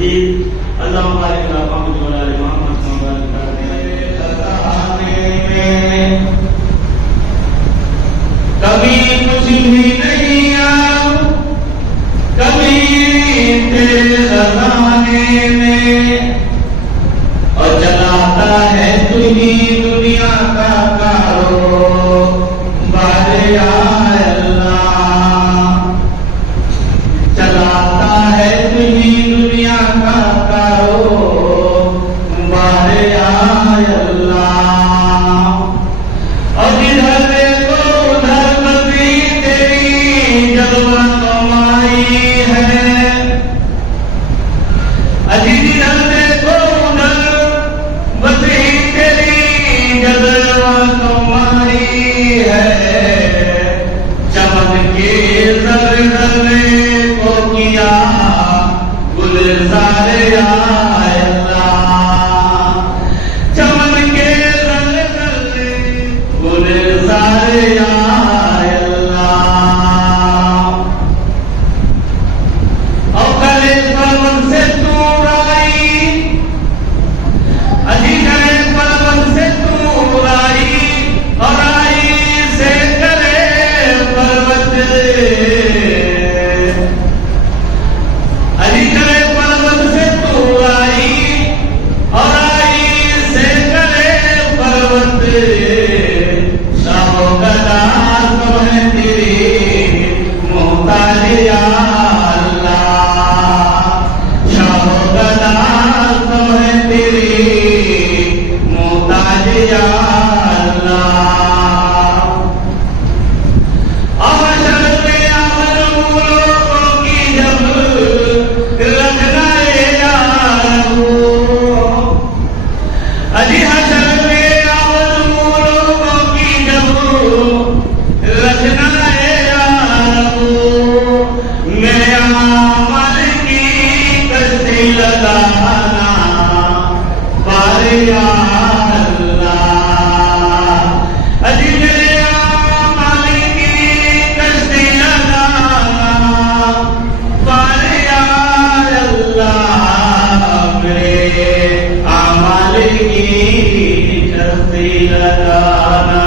मजीद। अल्लाह बारिक अला मुहम्मद व अला आलि मुहम्मद कभी कुछ भी नहीं आया, कभी तेरे ज़माने में, और चलाता है तू ही दुनिया का कारोबार या अल्लाह, चलाता है तू ही दुनिया का कारोबार या अल्लाह। और जिधर देखो उधर बसी तेरी जलवा कमाई है, अजी जिधर देखो उधर बसी तेरी जलवा कमाई है। चमन के जर्रे को किया गुलजार या अल्लाह, चमन के जर्रे गुलजार या अल्लाह। और करे पर्वत से दूर आई, अजी करे पर्वत से दूर आई, और आई से करे पर्वत, अजी करे पर्वत से दूर आई, और आई से करे पर्वत। शाहो गदा सब है तेरी मोहताज या अल्लाह, शाहो गदा सब है तेरी मोहताज या अल्लाह। अवसर में अमर लोगों की जब रखना यार हो, अजी हशर में अमर लोगों की जब रखना यार हो। मेरे अमल की कश्ती लगाना पार या अल्लाह, अजी मेरे अमल की कश्ती लगाना पार या अल्लाह, मेरे अमल की कश्ती लगाना।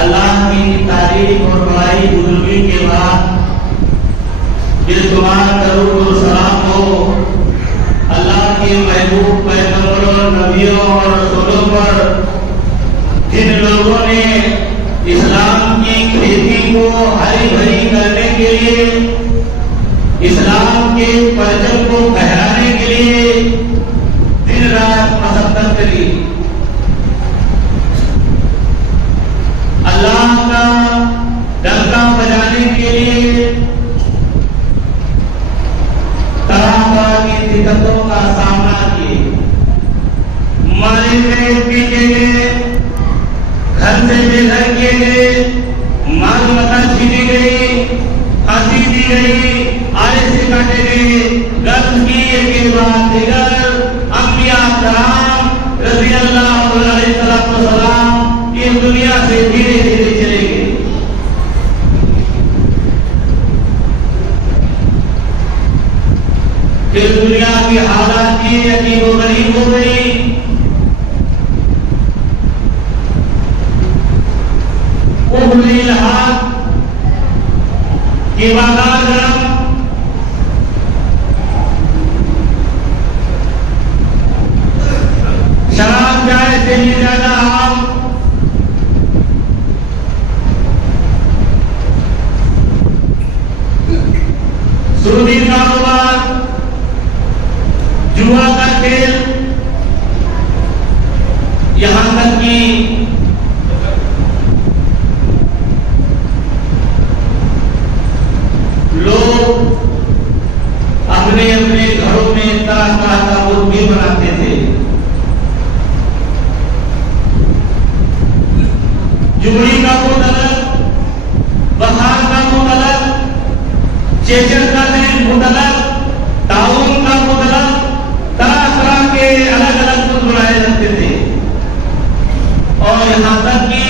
अल्लाह की तारीफ और बड़ाई बुजुर्गी के बाद बेशुमार दरूद और सलाम हो अल्लाह के महबूब पैगंबरों, नबियों और रसूलों पर, जिन लोगों ने इस्लाम की खेती को हरी भरी करने के लिए, इस्लाम के परचम को फहराने के लिए दिन रात मशक्कत करी। अल्लाह का डंका बजाने के लिए तरह तरह की दिक्कतों का सामना किए, मारे गए, पीटे गए, घर से बेघर किए गए, माल मता छीनी गई, फांसी दी गई, आड़े से काटे गए, गर्द की एक बात दिगर अंबिया कराम रज़ी अल्लाह अलैहिस्सलाम इस दुनिया से धीरे धीरे चले गए। इस दुनिया की हालात की अजीब व गरीब हो गई। उबली हाथ की बाजार गरम, शराब चाय से भी ज्यादा आम, सूदी कारोबार, जुआ का खेल, यहां तक कि लोग अपने अपने घरों में तरह तरह का मूर्ति बनाते थे। जुमड़ी का वो अलग, बहार का वो अलग, चेचर का वो अलग, ताउन का वो अलग, तरह तरह के अलग अलग बुत बनाए जाते थे। और यहाँ तक कि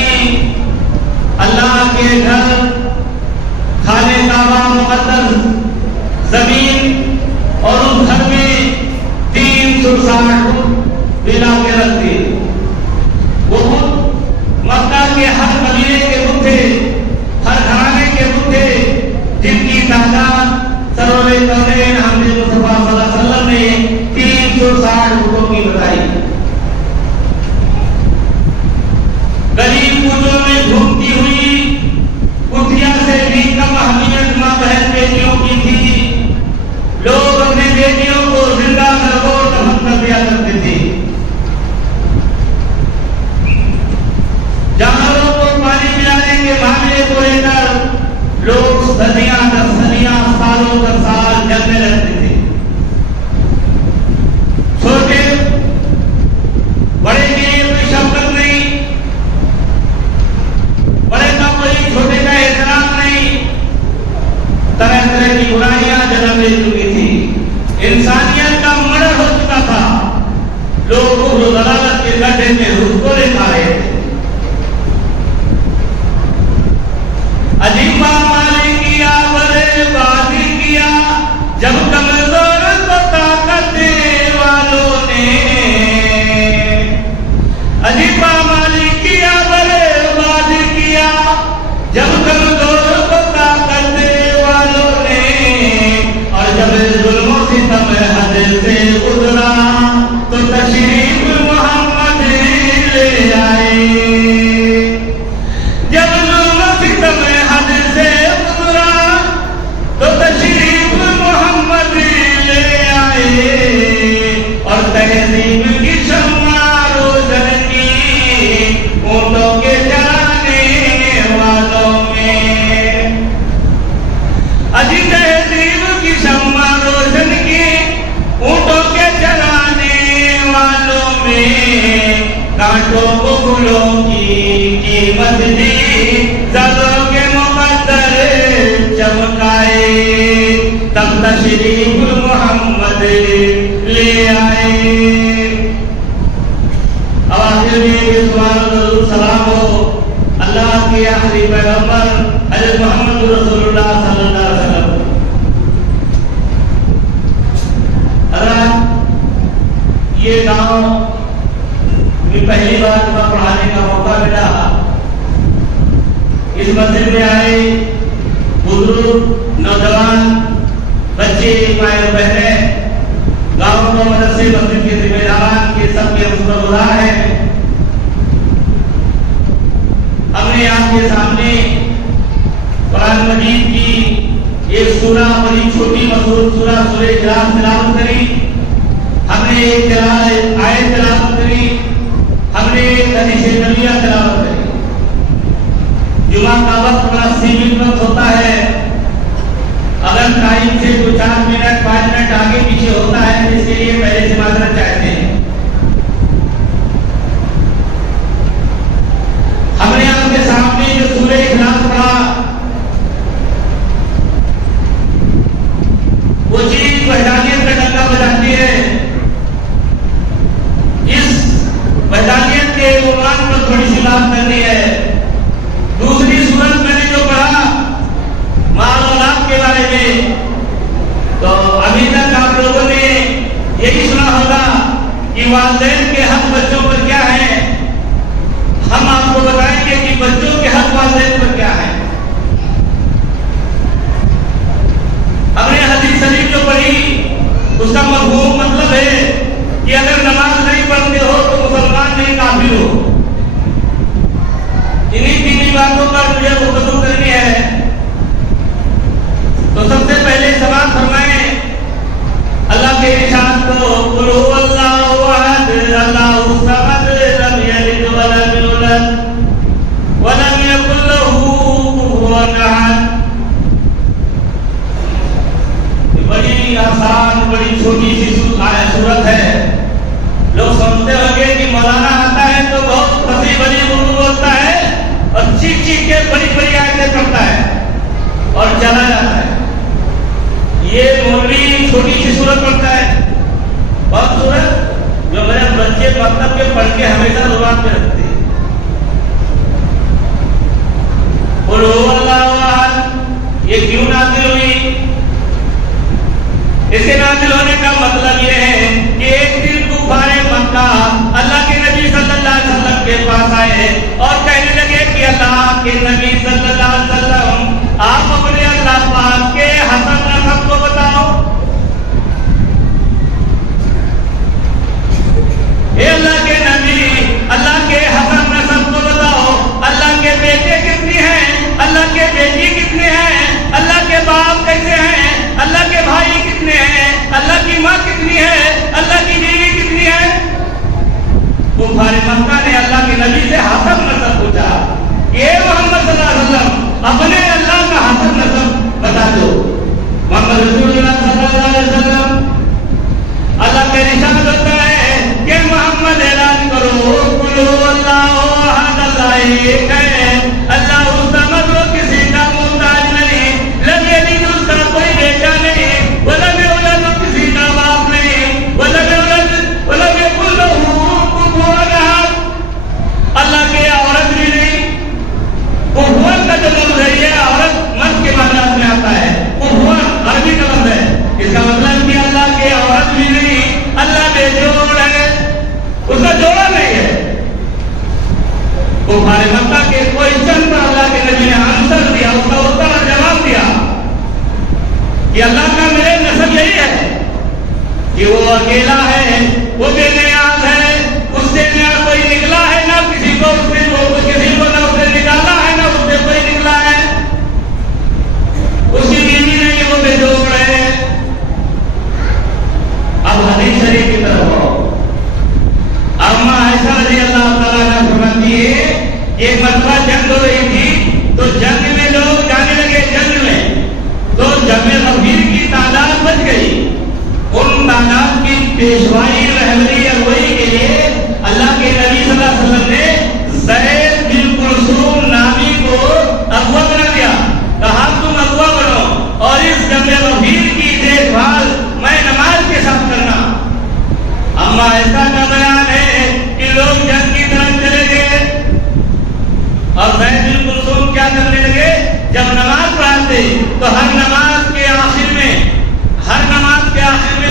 गड्ढे में उसको ले पा रहे थे। अजीब माली किया बर्बादी किया जब कमजोर को ताकत वालों ने। अजीब माली किया बर्बादी किया जब कमजोर को ताकत वालों ने। और जब जुल्मों सितम हद से गुजरा तो तशरीफ मोहम्मद ले आए। जब जुल्मों सितम हद से गुजरा तो तशरीफ मोहम्मद ले आए। और तहजीब की शम्मा रोशन की ऊंटों के चराने वालों में। अजी तहजीब की शम्मा रोशन की ऊंटों के चराने वालों में। कांटों को फूलों की कीमत दी ज़रों के मुक़द्दर चमकाए। तब तशरीफ मोहम्मद ले आए। अब आखिर में सलाम हो अल्लाह के आखिरी पैगंबर हज़रत मोहम्मद रसूलुल्लाह सल्लल्लाहु अलैहि वसल्लम। ये गांव में पहली बार पढ़ाने का मौका मिला। इस मस्जिद में आए बुजुर्ग, नौजवान, बच्चे, माए बहनें, गांव को मदरसे मस्जिद के जिम्मेदार के सबके शुक्रगुजार हैं। हमने आपके सामने कुरान मजीद की एक सूरा, बड़ी छोटी मशहूर सूरा सूरह इखलास तिलावत करी। हमने एक आयत तिलावत करी। हमने एक हदीस नबविया तिलावत करी। जुमा का वक्त बड़ा सीमित वक्त होता है। अगर टाइम से 2-4 मिनट 5 मिनट आगे पीछे होता है तो इसके लिए पहले से माजरत चाहते हैं। हमने आपके सामने जो सूरह इखलास पढ़ा वो चीज वहदानियत का डंका बजाती है। इस वहदानियत के उन्वान पर थोड़ी सी बात करनी है। दूसरी सूरत मैंने जो पढ़ा माल औलाद के बारे में, तो अभी तक आप लोगों ने यही सुना होगा कि वालिदैन के हक बच्चों पर क्या है। हम आपको बताएंगे कि बच्चों के हक वालिदैन पर क्या है। हमने हदीस शरीफ जो पढ़ी उसका मफहूम मतलब है कि अगर नमाज नहीं पढ़ते हो तो मुसलमान नहीं काफिर हो। इन्हीं तीन बातों पर मुझे गुफ्तगू करनी है। तो सबसे पहले समाअत फरमाएं अल्लाह के इरशाद को, कुल हुवल्लाहु अहद अल्लाहु समद लम यलिद व लम यूलद व लम यकुल लहू कुफुवन अहद। बड़ी आसान, बड़ी छोटी सी सूरत है। लोग समझते होंगे कि मौलाना आता है तो बहुत फसी बड़ी उर्दू बोलता है और चीख चीख के बड़ी बड़ी आयतें पढ़ता है और चला जाता है। ये मौलवी छोटी सी सूरत पढ़ता है। बहुत सूरत जो मेरे बच्चे मतलब के पढ़ के हमेशा जुबान पे रखते हैं। कुल हुवल्लाहु अहद ये क्यों नाज़िल हुई? इसके नाज़िल होने का मतलब ये है कि एक दिन कुफारे मक्का अल्लाह के नबी सल्लल्लाहु अलैहि वसल्लम के पास आए और कहने लगे कि अल्लाह के नबी सल्लल्लाहु अलैहि वसल्लम आप अपने अल्लाह पाक के हसन नसब को बताओ। हे अल्लाह के नबी, अल्लाह के हसन नसब को बताओ। अल्लाह के बेटे कितने हैं, अल्लाह के बेटी कितने हैं, अल्लाह के बाप कैसे हैं, अल्लाह के भाई कितने हैं, अल्लाह की माँ कितनी है, अल्लाह की बीवी कितनी है। कुफारे मक्का ने अल्लाह के नबी से हसन नसब पूछा। ये मोहम्मद सल्लल्लाहु अलैहि वसल्लम अकेला है, वो बेनियाज है, उससे ना कोई निकला है, ना किसी को उसने किसी को ना उसने निकाला है, ना उससे कोई निकला है, उसकी बीवी नहीं, वो बेजोड़ है। अब हदीस शरीफ की तरफ आओ। अम्मा आयशा रज़ी अल्लाह तआला अन्हा फरमाती है कि एक मरतबा जंग हो रही थी, तो जंग में लोग जाने लगे जंग में, तो जमे गफीर की तादाद बच गई। उन तादाद की पेशवाई, रहबरी, अगुवाई के लिए अल्लाह के नबी सल्लल्लाहु अलैहि वसल्लम ने ज़ैद बिन कुलसूम नामी को अगवा बना दिया। कहा तुम अगवा बनो और इस जमे गफीर की देखभाल मैं नमाज के साथ करना। अम्मा ऐसा का बयान है कि लोग जंग की तरफ चले गए और ज़ैद बिन कुलसूम क्या करने लगे, जब नमाज पढ़ाते तो हर नमाज के आखिर में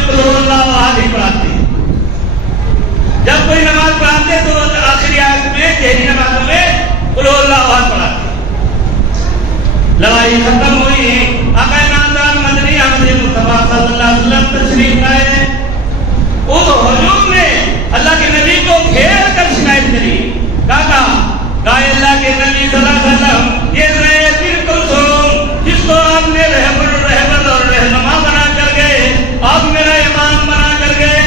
कुल हुवल्लाहु अहद ही पढ़ाते। जब कोई नमाज पढ़ाते तो आखिरी आयत में, गहरी नमाजों में कुल हुवल्लाहु अहद पढ़ाते। लड़ाई खत्म हुई, आका नामदार मदनी अहमद मुस्तफा सल्लल्लाहु अलैहि वसल्लम तशरीफ लाए। उस हुजूम ने अल्लाह के नबी को घेर कर शिकायत करी। कहा अल्लाह के नबी सल्लल्लाहु अलैहि वसल्लम, ये ज़ैद बिन कुलसूम जिसको आपने रहबर और रहनुमा बना कर गए, आप मेरा इमाम बना कर गए,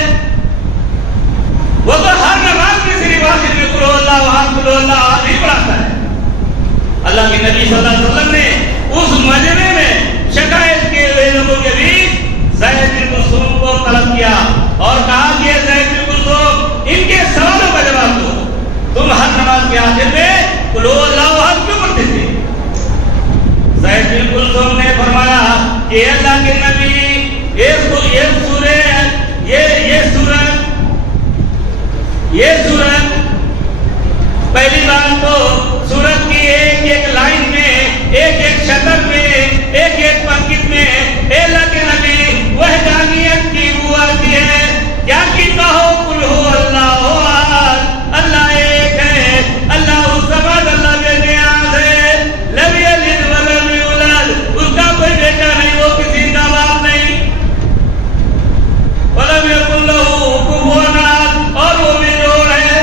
वो तो हर नमाज में सिर्फ आखिर में कुल हुवल्लाहु अहद ही पढ़ाता है। अल्लाह के नबी सल्लल्लाहु अलैहि वसल्लम ने उस मजमे में शिकायत के हुए लोगों के बीच ज़ैद बिन कुलसूम को तलब किया और कहा कि ज़ैद बिन कुलसूम, इनके सवालों का जवाब दो। तुम हर नमाज के आखिर में कुल हुवल्लाहु अहद क्यों पढ़ते थे? ज़ैद बिन कुलसूम ने फरमाया कि अल्लाह के नबी, ये सूरत पहली बात तो सूरत की एक एक लाइन में, एक एक शतर में, एक एक पंक्ति में अल्लाह के नबी वहदानियत की वो आती है। क्या कीता हो कुल हुवल्लाहु अहद, अल्लाह एक है, अल्लाहु समद, अल्लाह बेनियाज है, लम यलिद व लम यूलद, उसका कोई बेटा नहीं, वो किसी का बाप नहीं, वलम यकुल लहू कुफुवन अहद, और वो बेजोड़ है।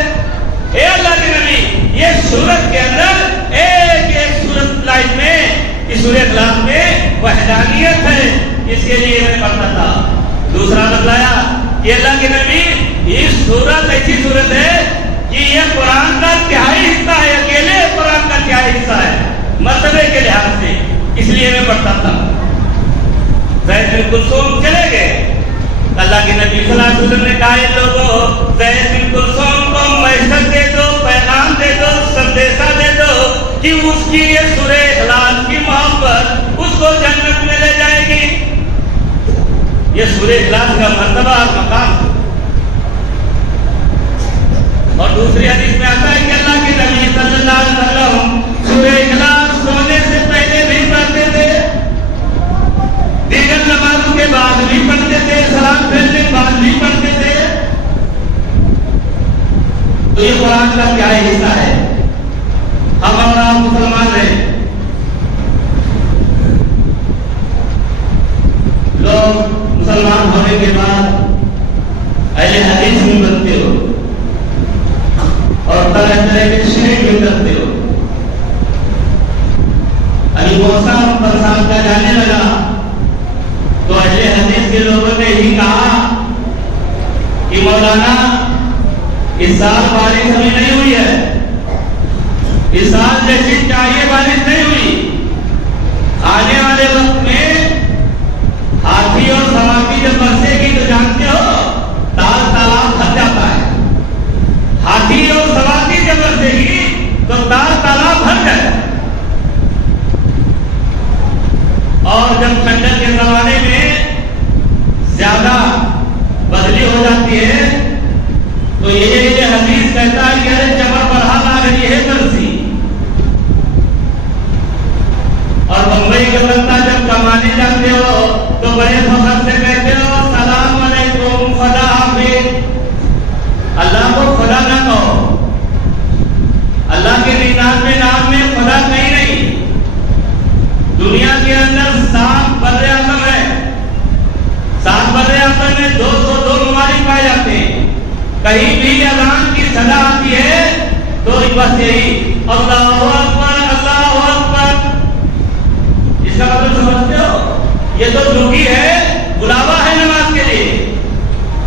ए अल्लाह के नबी, ये सूरत के अंदर एक एक सूरत लाइन में, इस सूरत इखलास में वहदानियत है, इसके लिए मैं पढ़ता था। दूसरा बतलाया कि अल्लाह के नबी, इस सूरत ऐसी सूरत है कि ये कुरान का तिहाई हिस्सा है, अकेले कुरान का तिहाई हिस्सा है मर्तबे के लिहाज से, इसलिए मैं पढ़ता था। ज़ैद बिन कुलसूम चले गए। अल्लाह के नबी सल्लल्लाहु अलैहि वसल्लम ने कहा, इन लोगों ज़ैद बिन कुलसूम को मैसेज दे दो, पैगाम दे दो, संदेशा दे दो कि उसकी ये सूरह इखलास की मोहब्बत उसको जन्नत में ले जाएगी। ये सूरह इखलास का मर्तबा और मकाम। और दूसरी हदीस में आता है कि अल्लाह के नबी सल्लल्लाहु अलैहि वसल्लम सूरह इखलास सोने से पहले भी पढ़ते थे, दीगर नमाजों के बाद भी पढ़ते थे, सलाम फेरने के बाद भी पढ़ते थे। तो ये कुरान का क्या हिस्सा है? हम और आप मुसलमान हैं, लोग मुसलमान होने के बाद अहले हदीस भी बनते हो और तरह तरह के शिरक भी करते हो। अभी मौसम बरसात का जाने लगा तो अहले हदीस के लोगों ने ही कहा कि मौलाना, इस साल बारिश अभी नहीं हुई है, इस साल जैसी चाहिए बारिश नहीं हुई, आने वाले वक्त में हाथी और सवारी जब बरसेगी तो जानते हो ताल तालाब भर जाता है। हाथी और सवारी जब बरसेगी तो ताल तालाब भर जाए। और जब ठंडक के जमाने में ज्यादा बदली हो जाती है तो ये हदीस कहता है कि अरे चमर बढ़ा ला रही है बरसी। और बम्बई के बंदा जब कमाने जाते हो तो बड़े फखर से कहते हो सलाम अलैकुम खुदा हाफिज। अल्लाह को खुदा ना कहो, अल्लाह के निन्यानवे नाम में खुदा कहीं नहीं। दुनिया के अंदर 7 बर्रे आजम है, 7 बर्रे आजम में 202 ममालिक कहीं भी अजान की सदा आती है तो बस यही अल्लाहु अकबर अल्लाहु अकबर। इसका मतलब समझते हो? ये तो झूठी है, बुलावा है नमाज के लिए,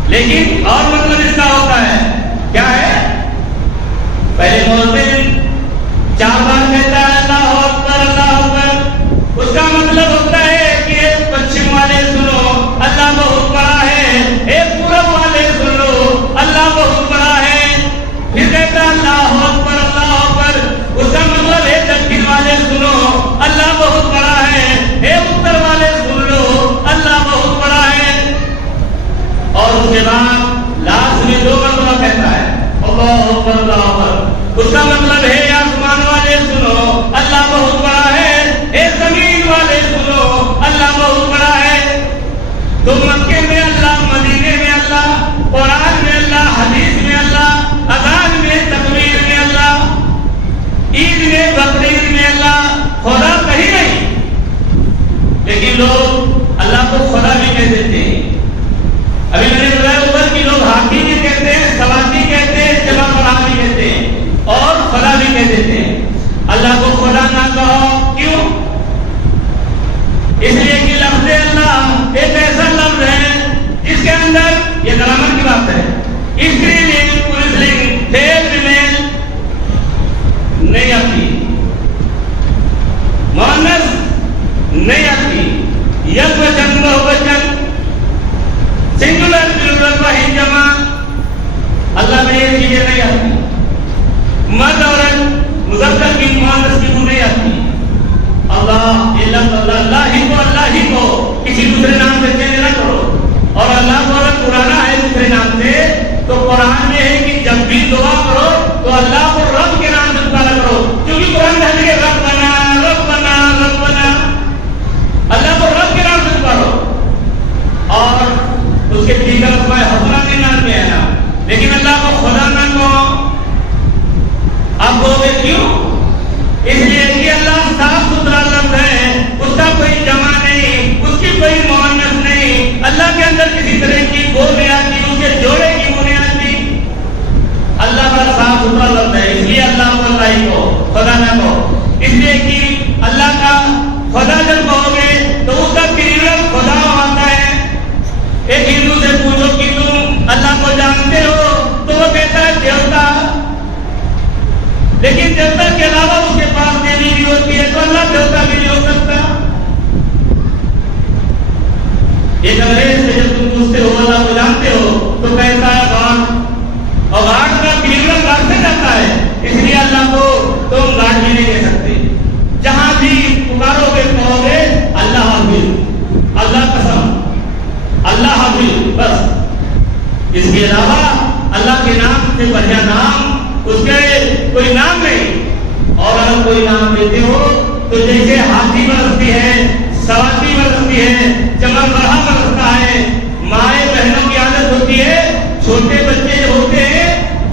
लेकिन और मतलब इसका होता है क्या है? पहले मुअज्जिन 4 बार कहता है अल्लाहु अकबर अल्लाहु अकबर, उसका मतलब होता है कि पश्चिम वाले सुनो अल्लाह बहुत बड़ा है, एक पूरब वाले सुनो अल्लाह बहुत बड़ा है। फिर कहता अल्लाहु अकबर अल्लाहु अकबर, उसका मतलब है दक्षिण वाले सुनो अल्लाह बहुत बड़ा है, हे उत्तर वाले सुन लो अल्लाह बहुत बड़ा है। और उसके बाद लास्ट में 2 मरतबा कहता है अल्लाहु अकबर अल्लाहु अकबर, उसका मतलब है आसमान वाले सुनो अल्लाह बहुत बड़ा है, हे जमीन वाले सुनो अल्लाह बहुत बड़ा है। तो मक्के में अल्लाह, मदीने में अल्लाह, कुरान में अल्लाह, हदीस में अल्लाह, अज़ान में, तकबीर में अल्लाह, ईद में, बकरीद में अल्लाह, खुदा कहीं नहीं। लेकिन लोग अल्लाह को खुदा भी कह देते हैं। अभी मैंने बताया ऊपर कि लोग हाथी भी कहते हैं, सवाती कहते हैं, जमा पढ़ा भी कहते हैं और खुदा भी कह देते हैं। अल्लाह को खुदा ना कहो, क्यों? इसलिए कि लफ्ज़ अल्लाह एक ऐसा लफ्ज़ है जिसके अंदर, ये ग्रामर की बात है, स्त्रीलिंग, पुरुषलिंग, मेल फीमेल नहीं आती, मुअन्नस नहीं आती, एकवचन बहुवचन, सिंगुलर प्लूरल वाहिद जमा, अल्लाह में ये चीजें नहीं आती। मर्द औरत, मुज़क्कर की मुअन्नस की नहीं आती। अल्लाह अल्लाह ही को किसी दूसरे नाम से चेंज न करो। और अल्लाह को अगर पुराना है दूसरे नाम से, तो कुरान में है कि जब भी दुआ करो तो अल्लाह को रब के नाम से पुकारा करो, क्योंकि कुरान में है कि रब्बना रब्बना रब्बना, अल्लाह को रब के नाम से पुकारो। और उसके दीगर अस्माए हसना के नाम में है ना, लेकिन अल्लाह को खुदा ना कहो। आप कहोगे क्यों? इसलिए कि अल्लाह साफ सुथरा लफ्ज़ है, उसका कोई जमा नहीं, उसकी कोई मुअन्नस नहीं, अल्लाह के अंदर किसी तरह की वो नहीं आती, उसके जोड़े की वो नहीं आती। अल्लाह का साफ सुथरा लफ्ज़ है, इसलिए अल्लाह को अल्लाह ही को खुदा ना कहो। इसलिए कि अल्लाह का खुदा जब कहोगे तो उसका प्लूरल खुदा आता है। एक हिंदू से पूछो कि तुम अल्लाह को जानते हो, तो वो कहता है देवता, लेकिन देवता के अलावा उसके पास देवी भी होती है, तो अल्लाह देवता भी नहीं हो सकता। एक अंग्रेज से जब तुम पूछते हो अल्लाह को जानते हो, तो कहता है गॉड, और गॉड का प्लूरल गॉड से जाता है, इसलिए अल्लाह को तुम गॉड भी नहीं कह सकते। जहां भी पुकारोगे कहोगे अल्लाह हाफिज, अल्लाह कसम, अल्लाह हाफिज, बस। इसके अलावा अल्लाह के नाम से बढ़िया नाम उसके कोई नाम नहीं। और अगर कोई नाम लेते हो तो जैसे हाथी बरसती है, सवाती बरसती है, चमन बढ़ा बरसता है, माए बहनों की आदत होती है, छोटे बच्चे जो होते हैं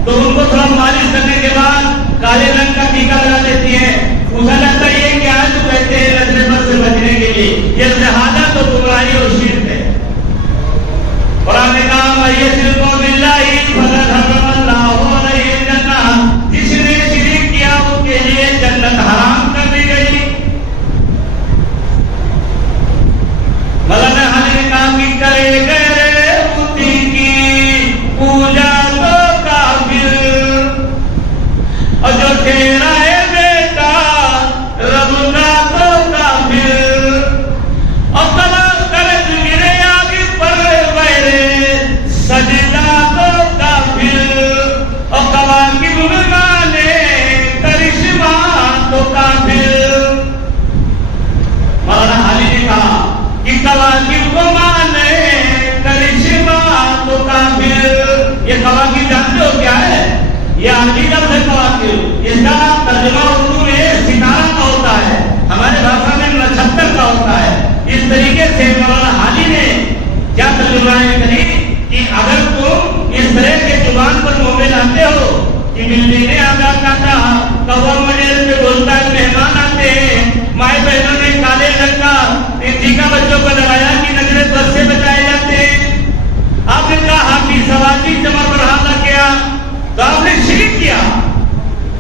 तो उनको थोड़ा मालिश करने के बाद काले रंग का टीका लगा देती है। पूछा जाता है ये क्या है? तो कहते हैं नजरे बद से बचने के लिए। ये लिहाजा तो गुमराही और शिर्क है। कुरान ने कहा जिसने शिर्क किया उसके लिए जन्नत हराम कर दी गई। मौलाना हाली ने कहा कि करे गए बुद्धि की पूजा तो काफिर, और जो ठहराए बेटा रब का तो काफिर, और कला करे गिरे आगे पर मेरे सजदा तो काफिर, और कला की माने करिश्मा तो काफिर। मौलाना हाली ने कहा कि कवाकिब को माने करिश्मा तो काफिर। ये कवाकिब जानते हो क्या है? ये अरबी लफ्ज़ है कवाकिब, इसका तर्जुमा उर्दू में सितारा का होता है, हमारे भाषा में नक्षत्र का होता है। इस तरीके से मौलाना हाली ने क्या तर्जुमाएं करी कि अगर तुम इस तरह के जुबान पर मोमे लाते हो कि बिल्ली ने आगा काटा, कौवा मनेर पे बोलता है, मेहमान आते हैं, माए बहनों ने काले रंग का टीका बच्चों को लगाया कि नजरे बद से बचाए जाते हैं। आपने कहा हाथी सवारी चमर बढ़ा लग गया,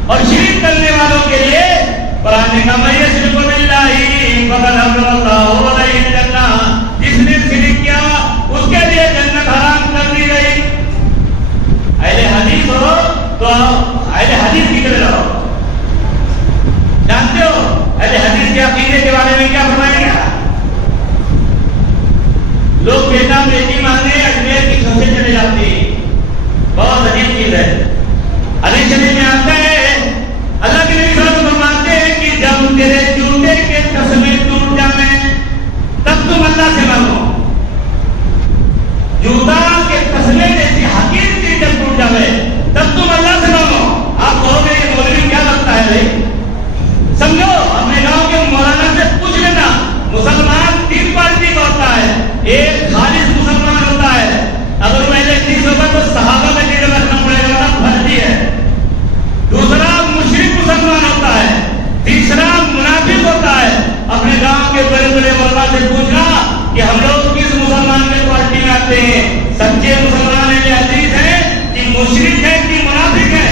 और शिरक करने वालों के लिए कुरान ने कहा यशरिकु बिल्लाही फक़द हर्रमल्लाहु अलैहि जन्नह, जिसने शिरक किया उसके लिए जन्नत हराम कर दी गई। अहले हदीस हो तो अहले हदीस की तरह रहो। जानते हो अहले हदीस के अकीदे के बारे में क्या फरमाया? लोग बेटा बेटी मांगने अजमेर की छत से चले जाते हैं। बहुत अजीब चीज है। हदीस में आता है अल्लाह के नबी सल्लल्लाहु अलैहि वसल्लम फरमाते हैं कि जब तेरे जूते के तस्मे टूट जाए तब तुम अल्लाह से मांगो। जूता के तस्मे जैसी हकीर चीज जब टूट जाए तब तुम अल्लाह से मांगो। आप कहोगे ये मौलवी क्या लगता है भाई? समझो, अपने गांव के मौलाना से पूछ लेना। मुसलमान तीन पार्टी का होता है। एक खालिस मुसलमान होता है, अगर पहले चीज होगा तो सहाबा का चीज रखना पड़ेगा, फर्जी है। दूसरा मुशरिक मुसलमान होता है। तीसरा मुनाफिक होता है। अपने गांव के बड़े बड़े मौलाना से पूछना कि हम लोग किस मुसलमान के पार्टी में आते हैं। सच्चे मुसलमान है हदीस है कि मुशरिक है कि मुनाफिक है,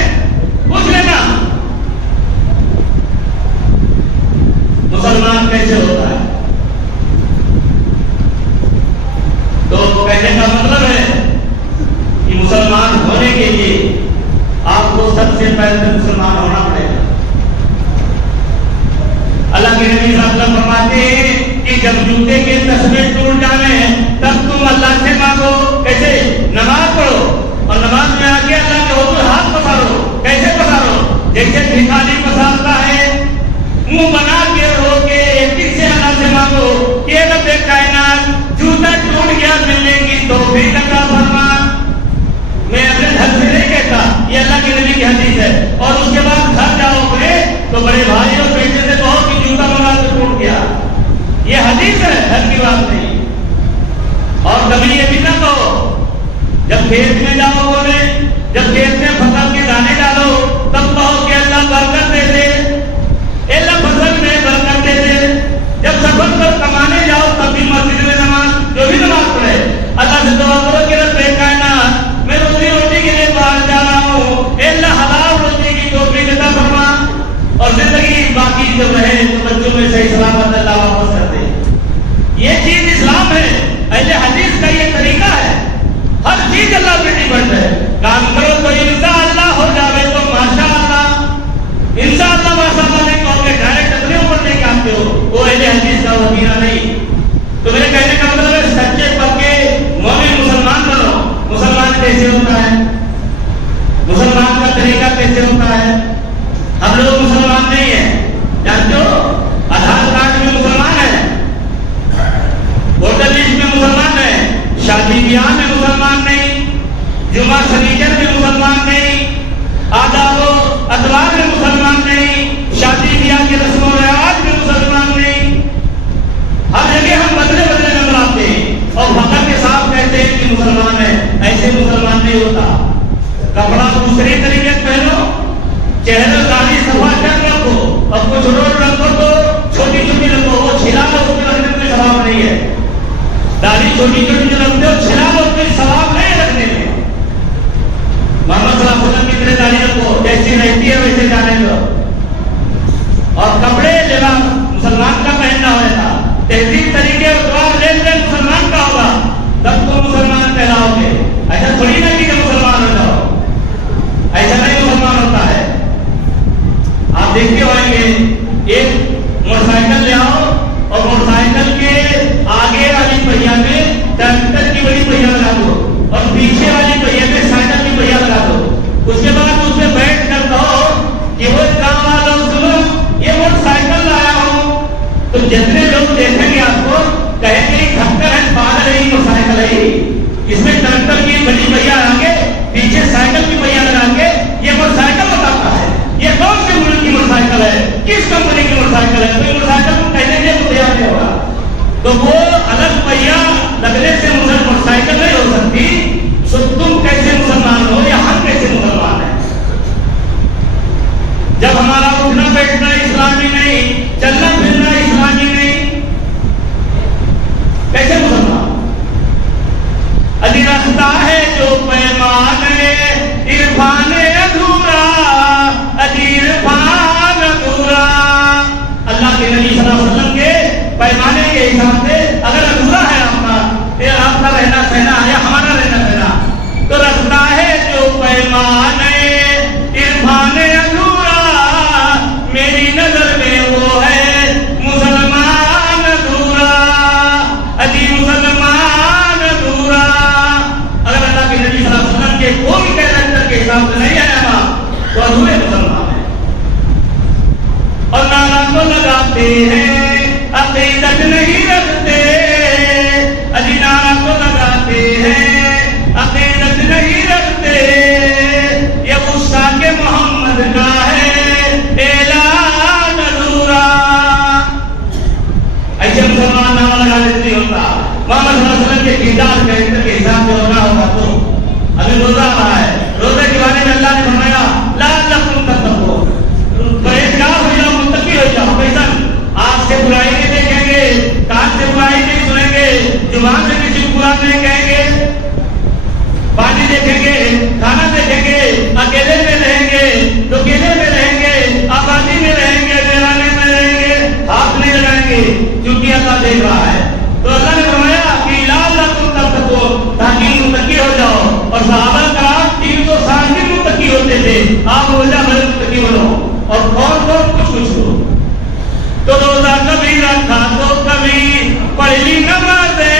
पूछ लेना। मुसलमान कैसे होता है? तो कहने का मतलब है कि मुसलमान होने के लिए आपको सबसे पहले मुसलमान होना पड़ेगा। अल्लाह के नबी सल्लल्लाहु अलैहि वसल्लम फरमाते हैं कि जब जूते के तस्मे टूट जाने तब तुम अल्लाह से मांगो। कैसे? नमाज पढ़ो और नमाज में आके अल्लाह के हुजूर हाथ पसारो। कैसे पसारो? जैसे भिखारी पसारता है, मुंह बना के रो के एक से अल्लाह से मांगो कि रब्बे कायनात जूता टूट गया, मिलने की तौफीक अता फरमा। मैं अपने घर से नहीं कहता, ये अल्लाह के नबी की हदीस है। और उसके बाद घर जाओगे तो बड़े भाई और बेटे से कहो कि जूता मंगा के टूट गया। ये हदीस है, घर की बात नहीं। और कभी ये भी ना कहो जब खेत में जाओगे, जब खेत में फसल के दाने डालो तब कहो कि अल्लाह बरकत दे दे, अल्लाह फसल में बरकत दे दे। जब सफर पर कमाने जाओ तब भी मस्जिद में नमाज, जो भी नमाज पढ़े, अल्लाह से दुआ करो कि रब्बे कायनात मैं रोजी रोटी के लिए बाहर जा रहा हूँ, अल्लाह हलाल रोटी की तौफीक अता फरमा। और जिंदगी बाकी जब रहे तो बच्चों में सही सलामत अल्लाह वापस कर दे। ये चीज इस्लाम है, अहले हदीस का ये तरीका है। हर चीज अल्लाह पे डिपेंड है। काम करो तो इंशाअल्लाह हो जावे तो माशाअल्लाह, इंशाअल्लाह माशाअल्लाह नहीं कहोगे डायरेक्ट अपने ऊपर लेके आते हो, वो अहले हदीस का वजीरा नहीं। तो मेरे कहने का मतलब है सच्चे पक्के मोमिन मुसलमान बनो। मुसलमान कैसे होता है? मुसलमान का तरीका कैसे होता है? हम लोग मुसलमान नहीं है, जानते हो? आधार कार्ड में मुसलमान है, वोटर लिस्ट में मुसलमान है, शादी ब्याह में मुसलमान नहीं, जुमा शनीचर में मुसलमान नहीं, आदाब अतवार में मुसलमान नहीं, शादी ब्याह के रस्म रिवाज में मुसलमान नहीं। हर जगह हम बदले बदले नजर आते हैं और फकर के साथ कहते हैं कि मुसलमान है। ऐसे मुसलमान नहीं होता। कपड़ा दूसरे तरीके से पहनो, चेहरा दाढ़ी सफा कर रखो और कुछ रोड रखो तो छोटी छोटी रखो, वो छिला लो उसमें रखने में सवाब नहीं है। दाढ़ी छोटी छोटी जो रखते हो छिला लो उसमें सवाब नहीं रखने में। मोहम्मद सल्लल्लाहु अलैहि वसल्लम की तरह दाढ़ी रखो, जैसी रहती है वैसे जाने दो। और कपड़े लिबास मुसलमान का पहनना होगा, तहजीब तरीके और लेन देन मुसलमान का होगा, तब तो मुसलमान कहलाओगे। ऐसा थोड़ी ना कि मुसलमान हो जाओ, ऐसा नहीं मुसलमान होता है। आप देखते होंगे एक मोटरसाइकिल ले आओ और मोटरसाइकिल के आगे वाली पहिया में ट्रैक्टर की बड़ी पहिया लगा दो और पीछे वाली पहिया में साइकिल की पहिया लगा दो। उसके बाद उसमें बैठ कर कहो कि वो काम वालों सुनो ये मोटरसाइकिल लाया हूँ, तो जितने लोग देखेंगे आपको कहेंगे खक्कर है, पागल है, मोटरसाइकिल है। इसमें ट्रैक्टर की बड़ी पहिया आगे, पीछे साइकिल की पहिया लगा के ये मोटरसाइकिल बताता है। ये कौन से मुल्क की मोटरसाइकिल है, किस कंपनी की मोटरसाइकिल है? कोई मोटरसाइकिल को कहने के लिए तैयार नहीं होगा। तो वो अलग पहिया लगने से मोटरसाइकिल नहीं हो सकती। तो तुम कैसे मुसलमान हो या हम कैसे मुसलमान हैं? जब हमारा उठना बैठना इस्लामी नहीं, चलना फिरना इस्लामी नहीं, कैसे मुसलमान? अली रास्ता है जो पैमान इरफान अधूरा, अजीर और हुए मुसलमान हैं। और नारा तो लगाते हैं अकीदत नहीं रखते, अजी नारा तो लगाते हैं अकीदत नहीं रखते, ये गुस्सा के मोहम्मद का है ऐलान अधूरा। ऐसे मुसलमान नारा लगा देते होता मोहम्मद सल्लल्लाहु अलैहि वसल्लम के किरदार कैरेक्टर के हिसाब से होना होगा। तो अभी रोजा आ रहा है, रोजे के बारे में अल्लाह ने फरमाया लअल्लकुम तत्तकून, परहेजगार हो जाओ, मुत्तकी हो जाओ। कैसा? आँख से बुराई नहीं देखेंगे, कान से बुराई नहीं सुनेंगे, जुबान से किसी को बुरा नहीं कहेंगे, पानी देखेंगे, खाना देखेंगे, अकेले में रहेंगे तो अकेले में रहेंगे, आबादी में रहेंगे, वीराने में रहेंगे, हाथ नहीं लगाएंगे क्योंकि अल्लाह देख रहा है। तो अल्लाह ने फरमाया कि लअल्लकुम तत्तकून, ताकि मुत्तकी हो जाओ। और सहाबा कराम 360 दिन मुत्तकी होते थे, आप रोजा भर मुत्तकी बनो। और कौन कौन कुछ कुछ हो। तो रोजा कभी रखा तो कभी पढ़ ली नमाज़ें,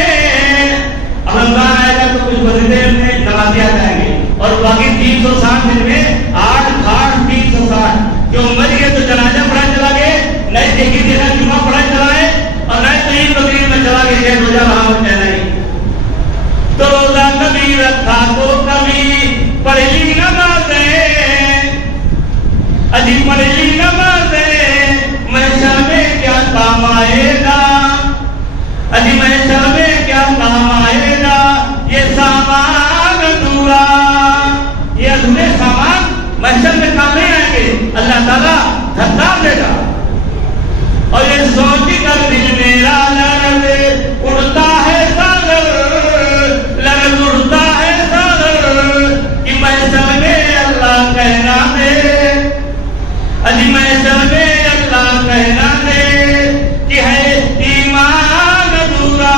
अब रमजान आएगा तो कुछ बदले में नमाज़ें आ जाएंगे। और बाकी 360 दिन में 8 खाट 360 जो मर गए तो जनाजा पढ़ाए चला गए, नहीं देखी देखा जुम्मा पढ़ाए चलाए, और नहीं तो ईद बकरीद में चला गए, रोजा रहा नहीं। तो रोजा कभी रखा तो कभी पढ़ ली नमाज़ें, अजी पढ़ ली नमाज़ें, महशर में क्या काम आएगा, अजी महशर में क्या काम आएगा, ये सामान अधूरा, ये अधूरे सामान महशर में काम नहीं आएंगे, अल्लाह ताला धक्का देगा। और ये सोच कर दिल मेरा लर्ज़ उड़ता है सागर, लर्ज़ उड़ता है सागर, कि महशर में अल्लाह कहना दे, अजी महशर में अल्लाह कहना दे कि है ईमान अधूरा,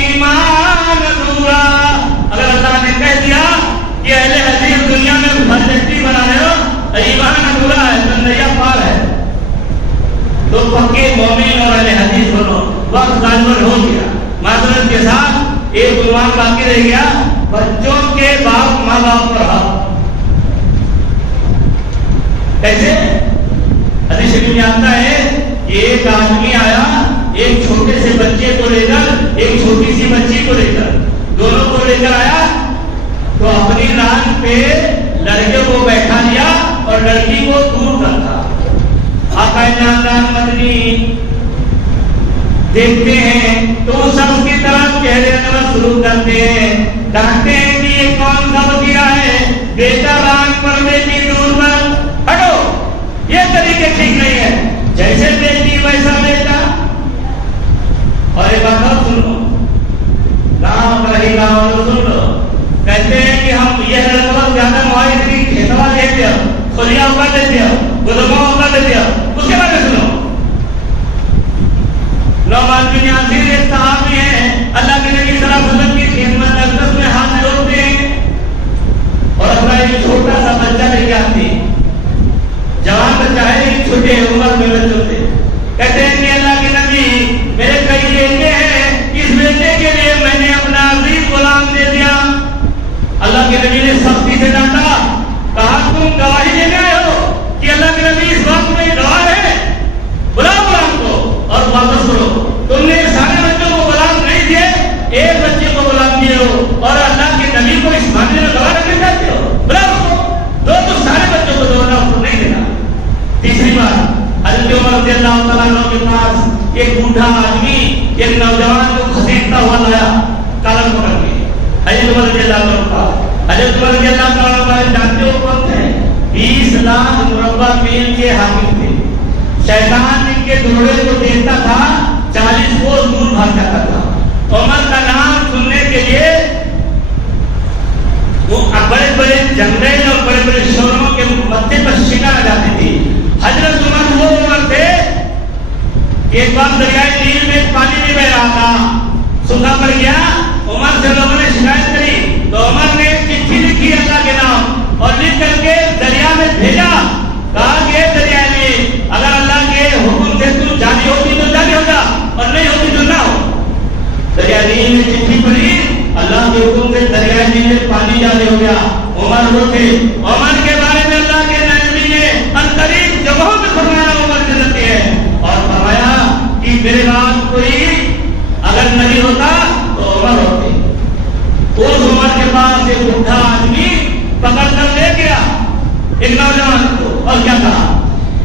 ईमान अधूरा। अगर अल्लाह ने कह दिया कि अहले हदीस दुनिया में फर्जी बना रहे हो, ईमान अधूरा है, तो नैया पार है, तो पक्के मोमिन और अहले हदीस बनो। वक्त ताजमल हो गया, माजरत के साथ एक गुमान बाकी रह गया, बच्चों के बाप माँ बाप पर हक। कैसे? हदीस में आता है कि एक आदमी आया एक छोटे से बच्चे को लेकर, एक छोटी सी बच्ची को लेकर, दोनों को लेकर आया, तो अपनी रान पे लड़के को बैठा लिया और लड़की को दूर रखा। मदनी देखते हैं तो सबकी तरफ चेहरे नजर शुरू करते हैं, डांटते हैं कि ये कौन सा बतिया है, बेटा रान पर बेटी दूर पर, हटो, ये तरीके ठीक नहीं है, जैसे बेटी वैसा बेटा। और एक बात और सुन लो, गाँव रही गाँव सुन लो, कहते हैं कि हम ये लड़का ज्यादा मुआवजे खेतवा दे दिया, खुलिया कर दे दिया, गुदमा कर दे दिया, उसके बाद में सुनो। नौमान बिन यासीर एक सहाबी है, अल्लाह के नबी सल्लल्लाहु अलैहि वसल्लम की खिदमत अक़दस में हाथ जोड़ते हैं और अपना एक छोटा सा बच्चा लेके आते हैं, जवान बच्चा है लेकिन छोटे उम्र में बच्चों से, कहते हैं कि अल्लाह के नबी मेरे कई बेटे हैं, इस बेटे के लिए मैंने अपना अजीज गुलाम दे दिया। अल्लाह के नबी ने सख्ती से डांटा, कहा तुम गवाही देने आए हो कि अल्लाह के नबी इस बात में गवाह है, बुलाओ गुलाम को और वापस करो। तुमने सारे बच्चों को गुलाम नहीं दिए, एक बच्चे को गुलाम दिए हो और अल्लाह के नबी को इस मामले में गवाह रखना चाहते हो, बुलाओ तो सारे बच्चों को दोना उसको नहीं देना। तीसरी बात, हज़रत उमर रज़ियल्लाहु तआला अन्हु के पास एक बूढ़ा आदमी एक नौजवान को घसीटता हुआ लाया, कालर पकड़ के। हज़रत उमर रज़ियल्लाहु तआला जानते हो कौन थे? 20 लाख मुरब्बा मील के हाकिम थे। शैतान इनके दुर्गे को देखता था, 40 कोस दूर भाग जाता था। उमर का नाम सुनने के लिए वो बड़े बड़े जंगल और बड़े बड़े शहरों के मध्य पर शिकार जाती थी। हजरत उमर वो उमर थे, एक बार दरियाई नील में पानी नहीं बह रहा था, सूखा पड़ गया, उमर से लोगों ने शिकायत करी, तो उमर ने चिट्ठी लिखी अल्लाह के नाम और लिख करके दरिया में भेजा, कहा कि दरिया में अगर अल्लाह के हुक्म से तू जारी होती तो जारी होगा और नहीं होती तो ना हो। दरिया नील में चिट्ठी पड़ी, अल्लाह के हुक्म से दरिया नील में पानी जारी हो गया। उमर उठे, उमर के बारे में एक नौजवान को, और क्या कहा,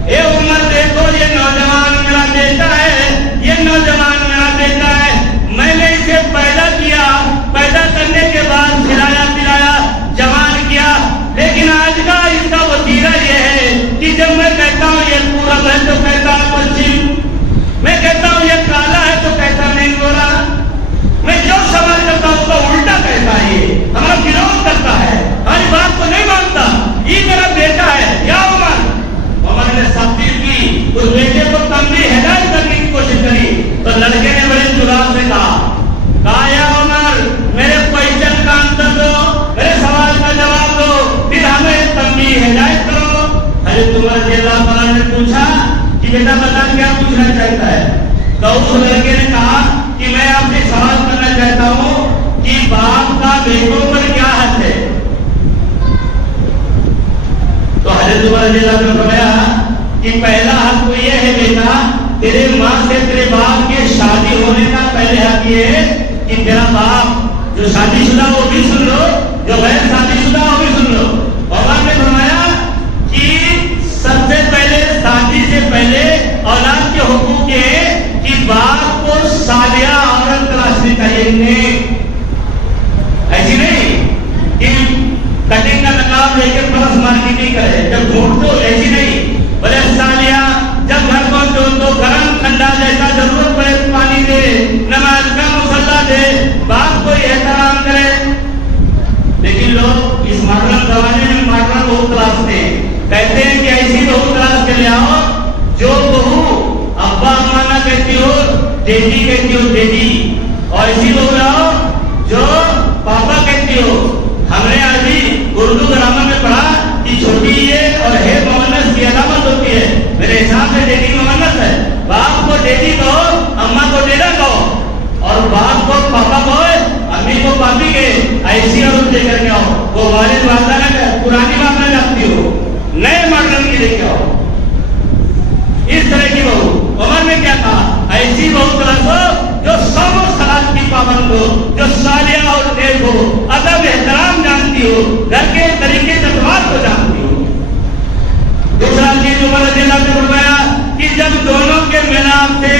ए उमर देखो ये नौजवान मेरा बेटा है, ये नौजवान मेरा बेटा है, मैंने इसे पैदा किया, पैदा करने के बाद खिलाया पिलाया जवान किया, लेकिन आज का इसका वतीरा ये है कि जब मैं कहता हूँ ये पूरब है तो कहता है पश्चिम, मैं कहता हूँ ये काला है तो कहता नहीं गोरा, मैं जो सवाल करता हूँ तो उल्टा कहता है, ये हमारा विरोध करता है, हमारी बात को नहीं मानता, ये मेरा बेटा है। या उमर, उमर ने सख्ती की, उस बेटे को तंबी हिदायत करने की कोशिश करी, तो लड़के ने बड़े जुलाब से कहा या उमर मेरे क्वेश्चन का आंसर दो, मेरे सवाल का जवाब दो, फिर हमें तंबी हिदायत करो। हज़रत उमर रज़ियल्लाहु अन्हु ने पूछा कि बेटा बता क्या पूछना चाहता है, तो उस लड़के ने कहा कि मैं आपसे सवाल करना चाहता हूँ कि बाप का बेटों पर क्या हक है। तो हज़रत उमर रज़ियल्लाहु अन्हु ने फरमाया कि पहला हक तो यह है बेटा, तेरे माँ से तेरे बाप के शादी होने का पहले हक ये है कि तेरा बाप जो शादीशुदा वो भी सुन लो, जो गैर शादीशुदा वो भी सुन लो। उमर ने फरमाया कि सबसे पहले शादी से पहले औलाद के हुकूक ये है कि बाप को सालिया औरत तलाशनी चाहिए, ऐसी नहीं कि कटिंग का नकाब लेकर प्लस मार्केटिंग करे, जब ढूंढ तो ऐसी नहीं, बोले सालिया जब घर को तो गरम ठंडा जैसा जरूरत पड़े पानी दे, नमाज का मुसल्ला दे, बाप को एहतराम करे। लेकिन लोग इस मॉडर्न जमाने में मॉडर्न बहू तलाशते हैं, कहते हैं कि ऐसी बहू तलाश के ले आओ जो बहू अब्बा अम्मा ना कहती हो, डेडी कहती हो डेडी, और ऐसी बहू लाओ जो पापा कहती हो। हमने अभी उर्दू ग्रामर में पढ़ा कि छोटी ये और है मोहनस की अलामत होती है, मेरे हिसाब से डेडी मोहनस है। बाप को डेडी कहो, अम्मा को डेडा कहो, और बाप को पापा कहो, अम्मी को पापी के, ऐसी औरत लेकर के आओ। वो वालिद वालदा ना पुरानी बात ना लगती हो, नए मॉडर्न की लेके आओ, इस तरह की बहू। उमर ने क्या कहा, ऐसी बहू तलाशो जो सब सलात की पाबंद हो, जो सालिया और नेक हो, अदब एहतराम जानती हो, घर के तरीके से व्यवहार को जानती हो। दूसरा चीज उमर रज़ियल्लाहु अन्हु ने फरमाया कि जब दोनों के मिलाप से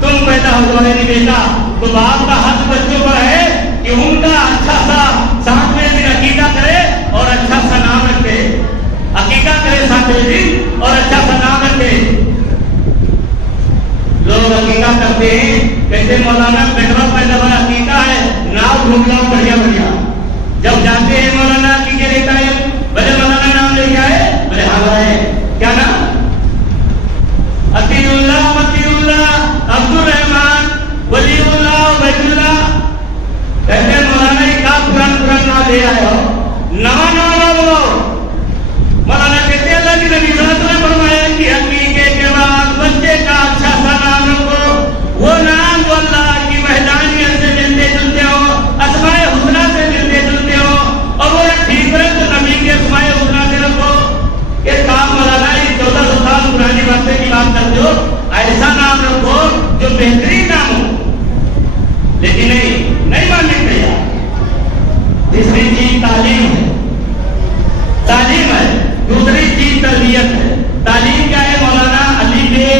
तुम पैदा हो जाओ बेटा, तो बाप का हक बच्चों पर है कि उनका अच्छा सा 7वें दिन अकीका करे और अच्छा सा नाम रखे, अकीका करे 7वें दिन और अच्छा सा नाम रखे। लोग अकीका करते हैं, कहते मौलाना बेटवा पैदा हुआ अकीका है, नाम ढूंढ लो बढ़िया बढ़िया। जब जाते हैं मौलाना अकीके के टाइम, बोले मौलाना नाम लेके आए, बोले हाँ है, क्या नाम, अतीउल्लाह मतीउल्लाह अब्दुल रहमान वलीउल्लाह बैतुल्लाह। कहते मौलाना एक पुराना नाम ले आए हो, नवा नवा बोलो। मौलाना कहते अल्लाह की नबी सल्लल्लाहु अलैहि वसल्लम ने फरमाया कि अकीके के बाद बच्चे का अच्छा सा नाम रखो, वो नाम जो अल्लाह की वहदानियत से मिलते जुलते हो, अस्माए हुस्ना से मिलते जुलते हो, और वो ठीक है तो नबी के अस्माए हुस्ना से रखो। ये काम मौलाना 1400 साल पुरानी बातें की बात करते हो, ऐसा नाम रखो जो बेहतरीन नाम हो, लेकिन नहीं मानने तैयार। तीसरी चीज तालीम है, तालीम है। दूसरी चीज तरबियत है। तालीम क्या है, मौलाना अली बे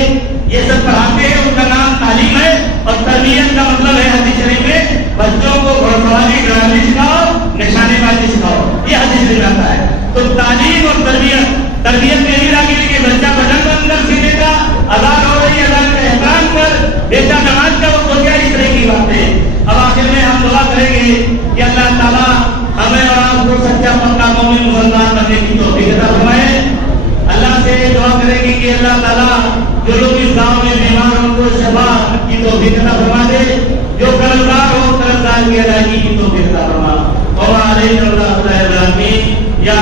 ये सब पढ़ाते हैं, उनका नाम तालीम है, और तरबियत का मतलब है हदीस शरीफ में बच्चों को घोड़सवारी ड्राइवरी सिखाओ, निशानेबाजी सिखाओ, ये हदीस में आता है। तो तालीम और तरबियत, तरबियत में भी लागी कि बच्चा भजन बंदर सीखेगा, अजान हो रही है, अजान का एहतराम कर, बेटा नमाज का वो क्या, इस तरह की बातें। अब आखिर में हम दुआ करेंगे कि अल्लाह ताला हमें और आपको सच्चा पक्का मोमिन मुसलमान बनने की तौफीक अता फरमाए। अल्लाह से दुआ करेंगे कि अल्लाह ताला जो लोग इस गांव में बीमार हैं उनको शफा की तौफीक अता फरमा दे, जो कर्जदार हो कर्जदार की अदायगी की तौफीक अता फरमा। और अलैहि या